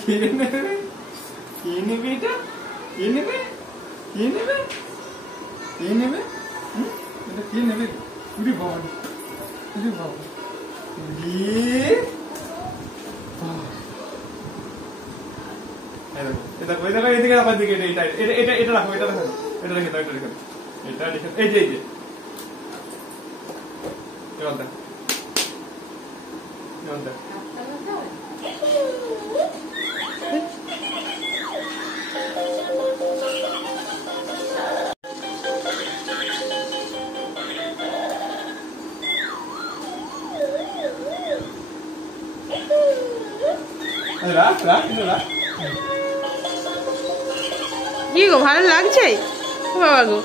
খেয়ে নেবে, খেয়ে নেবে, এটা খেয়ে নেবে, খেয়ে নেবে, খেয়ে নেবে, এটা খেয়ে নেবে। উড়ি বাবা, উড়ি বাবা, দেখো এদিকে রাখো, এদিকে এটা এটা এটা এটা রাখো, এটা রাখো, এটা রেখে দাও, এটা রেখে দাও, এটা রেখে, এই যে এবার দেখ, এবার দেখ। রাখ রাখ রাখ। কি গো ভালো লাগছে বাবা গো?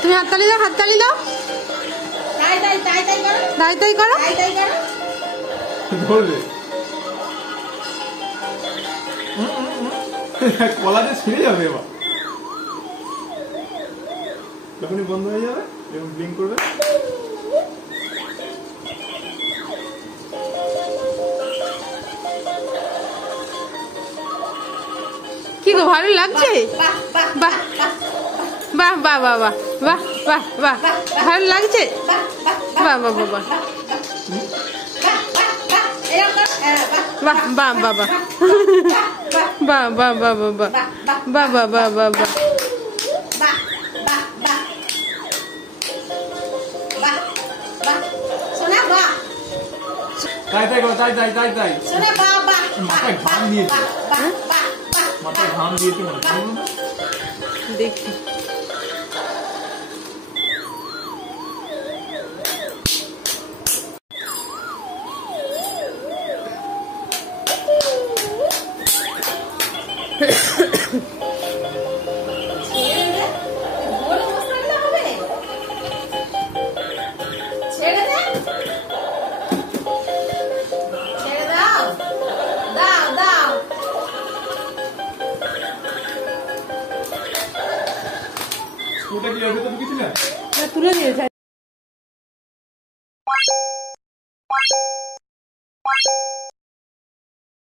তুমি হাততালি দাও, হাততালি দাও, তাই তাই করো। কলাতে ছিঁড়ে যাবে এবার, যখনই বন্ধ হয়ে যাবে এবং ব্লিঙ্ক করবে। কি গো ভালো লাগছে? বাহ বাহ বাহ বাহ বাহ বাহ বাহ বাহ ভালো লাগছে? বাহ বাহ বাহ বাহ বাহ বাহ বাহ বাহ বাহ বাহ বাহ বাহ বাহ বাহ বাহ বাহ বাহ বাহ। তাই তাই করো, তাই তাই তাই তাই। মাথায় ঘাম দিয়েছে, মাথায় ঘাম দিয়েছে মনে হয়। দেখি ওটা কি হবে? তো ঢুকেছিলে তুলে নিয়েছে।